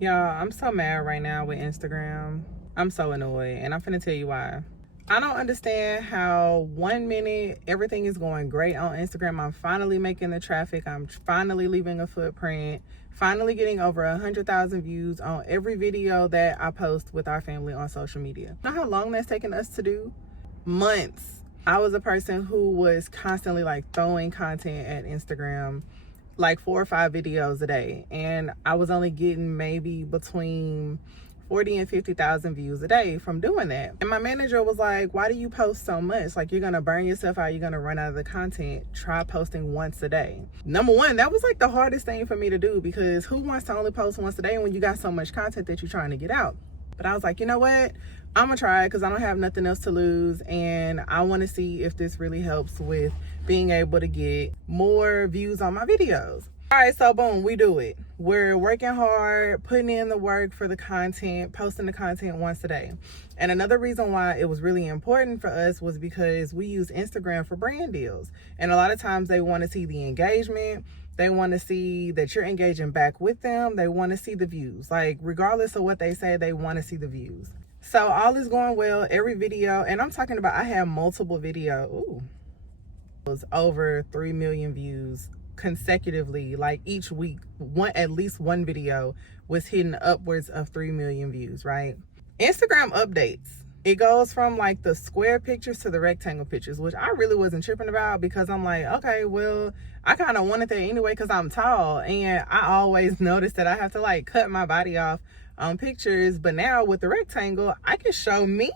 Y'all, I'm so mad right now with Instagram. I'm so annoyed, and I'm finna tell you why. I don't understand how 1 minute everything is going great on Instagram. I'm finally making the traffic. I'm finally leaving a footprint. Finally getting over 100,000 views on every video that I post with our family on social media. You know how long that's taken us to do? Months. I was a person who was constantly like throwing content at Instagram, like 4 or 5 videos a day, and I was only getting maybe between 40 and 50,000 views a day from doing that. And my manager was like, why do you post so much? Like, you're gonna burn yourself out, you're gonna run out of the content. Try posting once a day. Number one, that was like the hardest thing for me to do, because who wants to only post once a day when you got so much content that you're trying to get out? But I was like, you know what, I'm gonna try it because I don't have nothing else to lose, and I want to see if this really helps with being able to get more views on my videos. All right, so boom, we do it. We're working hard, putting in the work for the content, posting the content once a day. And another reason why it was really important for us was because we use Instagram for brand deals. And a lot of times they want to see the engagement. They want to see that you're engaging back with them. They want to see the views. Like, regardless of what they say, they want to see the views. So all is going well. Every video, and I'm talking about, I have multiple videos. Ooh, it was over 3 million views consecutively. Like each week, at least one video was hitting upwards of 3 million views, right? Instagram updates. It goes from like the square pictures to the rectangle pictures, which I really wasn't tripping about, because I'm like, okay, well, I kind of wanted that anyway because I'm tall, and I always notice that I have to like cut my body off on pictures. But now with the rectangle, I can show me,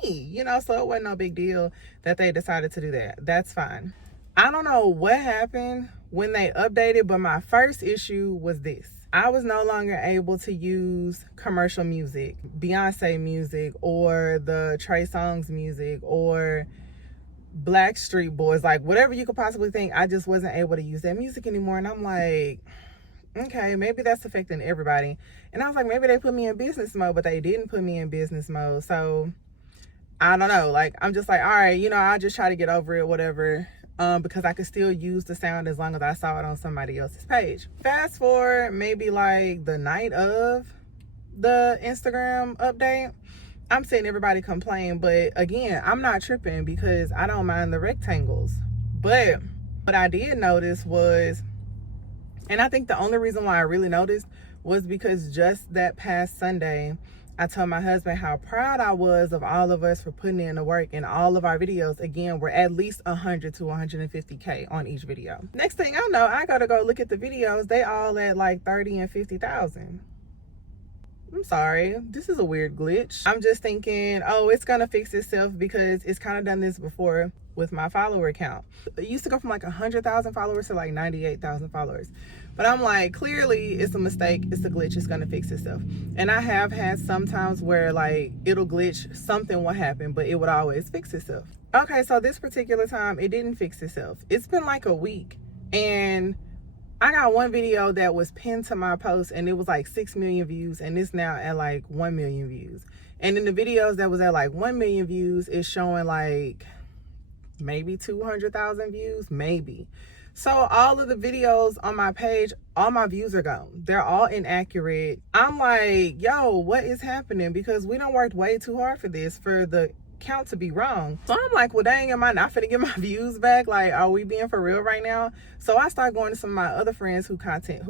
so it wasn't no big deal that they decided to do that. That's fine. I don't know what happened when they updated, but my first issue was this. I was no longer able to use commercial music, Beyonce music, or the Trey Songz music, or Blackstreet Boys, like whatever you could possibly think. I just wasn't able to use that music anymore. And I'm like, okay, maybe that's affecting everybody. And I was like, maybe they put me in business mode, but they didn't put me in business mode. So I don't know. Like, I'm just like, all right, I'll just try to get over it, whatever. Because I could still use the sound as long as I saw it on somebody else's page. Fast forward maybe like the night of the Instagram update, I'm seeing everybody complain. But again, I'm not tripping because I don't mind the rectangles. But what I did notice was, and I think the only reason why I really noticed was because just that past Sunday, I told my husband how proud I was of all of us for putting in the work, and all of our videos, again, were at least 100 to 150K on each video. Next thing I know, I gotta go look at the videos. They all at like 30 and 50,000. I'm sorry, this is a weird glitch. I'm just thinking, oh, it's gonna fix itself because it's kind of done this before with my follower count. It used to go from like 100,000 followers to like 98,000 followers. But I'm like, clearly it's a mistake, it's a glitch, it's gonna fix itself. And I have had some times where like it'll glitch, something will happen, but it would always fix itself. Okay, so this particular time, it didn't fix itself. It's been like a week, and I got one video that was pinned to my post, and it was like 6 million views, and it's now at like 1 million views. And in the videos that was at like 1 million views, it's showing like maybe 200,000 views, maybe. So all of the videos on my page, all my views are gone. They're all inaccurate. I'm like, yo, what is happening? Because we done worked way too hard for this, for the count to be wrong. So I'm like, well, dang, am I not finna get my views back? Like, are we being for real right now? So I started going to some of my other friends who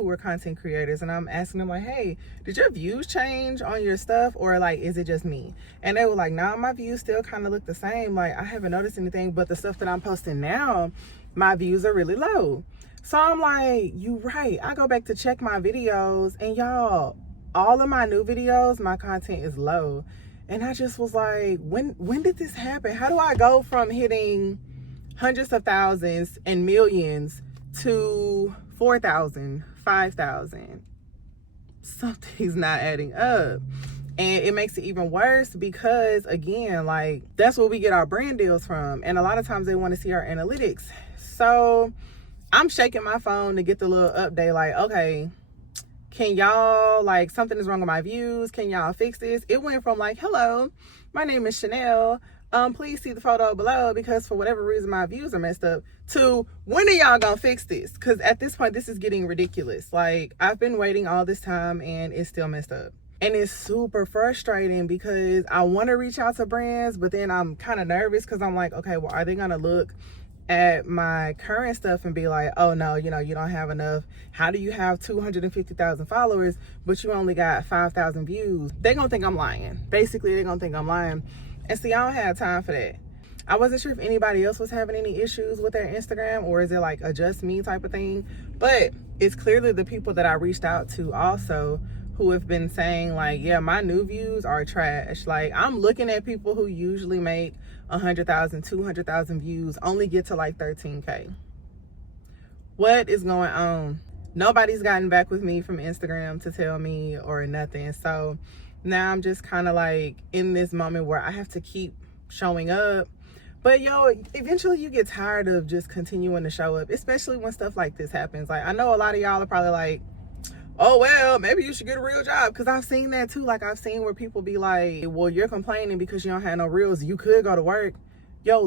were content creators, and I'm asking them like, hey, did your views change on your stuff, or like, is it just me? And they were like, nah, my views still kind of look the same. Like, I haven't noticed anything, but the stuff that I'm posting now, my views are really low. So I'm like, you right. I go back to check my videos, and y'all, all of my new videos, my content is low. And I just was like, when did this happen? How do I go from hitting hundreds of thousands and millions to 4,000, 5,000? Something's not adding up. And it makes it even worse because, again, like, that's where we get our brand deals from. And a lot of times they want to see our analytics. So I'm shaking my phone to get the little update like, okay, can y'all, like, something is wrong with my views. Can y'all fix this? It went from like, hello, my name is Chanel. Please see the photo below because for whatever reason my views are messed up, to when are y'all gonna fix this? Because at this point, this is getting ridiculous. Like, I've been waiting all this time and it's still messed up. And it's super frustrating because I want to reach out to brands, but then I'm kind of nervous because I'm like, okay, well, are they going to look at my current stuff and be like, oh no, you don't have enough. How do you have 250,000 followers, but you only got 5,000 views? They're going to think I'm lying. Basically, they're going to think I'm lying. And see, I don't have time for that. I wasn't sure if anybody else was having any issues with their Instagram, or is it like a just me type of thing? But it's clearly the people that I reached out to also who have been saying like, yeah, my new views are trash. Like, I'm looking at people who usually make 100,000, 200,000 views only get to like 13K. What is going on? Nobody's gotten back with me from Instagram to tell me or nothing. So now I'm just kind of like in this moment where I have to keep showing up. But eventually you get tired of just continuing to show up, especially when stuff like this happens. Like, I know a lot of y'all are probably like, oh, well, maybe you should get a real job. Because I've seen that too. Like, I've seen where people be like, well, you're complaining because you don't have no reels. You could go to work.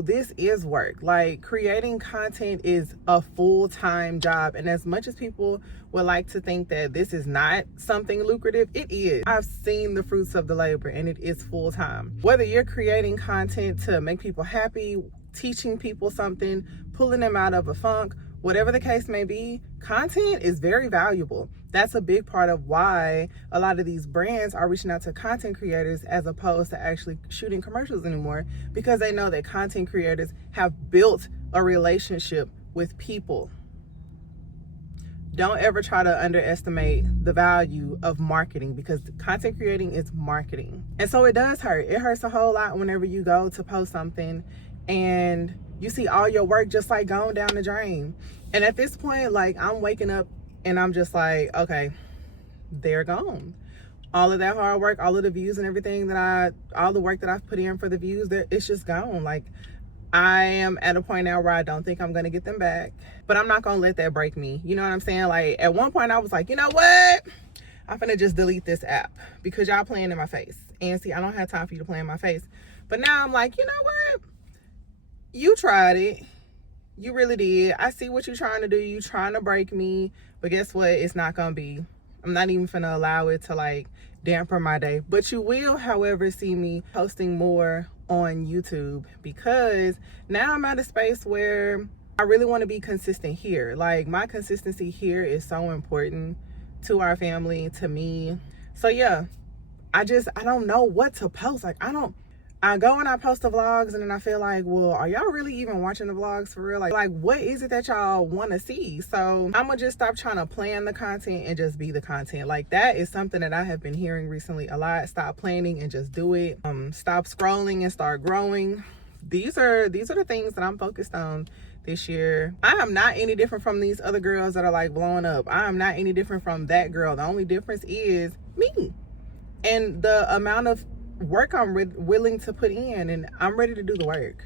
This is work. Like, creating content is a full-time job. And as much as people would like to think that this is not something lucrative, it is. I've seen the fruits of the labor, and it is full-time. Whether you're creating content to make people happy, teaching people something, pulling them out of a funk, whatever the case may be, content is very valuable. That's a big part of why a lot of these brands are reaching out to content creators as opposed to actually shooting commercials anymore, because they know that content creators have built a relationship with people. Don't ever try to underestimate the value of marketing, because content creating is marketing. And so it does hurt. It hurts a whole lot whenever you go to post something and you see all your work just like going down the drain. And at this point, like, I'm waking up and I'm just like, okay, they're gone. All of that hard work, all of the views and everything all the work that I've put in for the views, it's just gone. Like, I am at a point now where I don't think I'm gonna get them back, but I'm not gonna let that break me. You know what I'm saying? Like, at one point I was like, you know what? I'm gonna just delete this app because y'all playing in my face. And see, I don't have time for you to play in my face. But now I'm like, you know what? You tried it. You really did. I see what you're trying to do. You trying to break me. But guess what? It's not going to be. I'm not even going to allow it to like dampen my day. But you will, however, see me posting more on YouTube, because now I'm at a space where I really want to be consistent here. Like, my consistency here is so important to our family, to me. So yeah, I don't know what to post. Like, I go and I post the vlogs, and then I feel like, well, are y'all really even watching the vlogs for real? Like what is it that y'all want to see? So I'm gonna just stop trying to plan the content and just be the content. Like, that is something that I have been hearing recently a lot. Stop planning and just do it. Stop scrolling and start growing. These are the things that I'm focused on this year. I am not any different from these other girls that are like blowing up. I am not any different from that girl. The only difference is me and the amount of work I'm willing to put in, and I'm ready to do the work.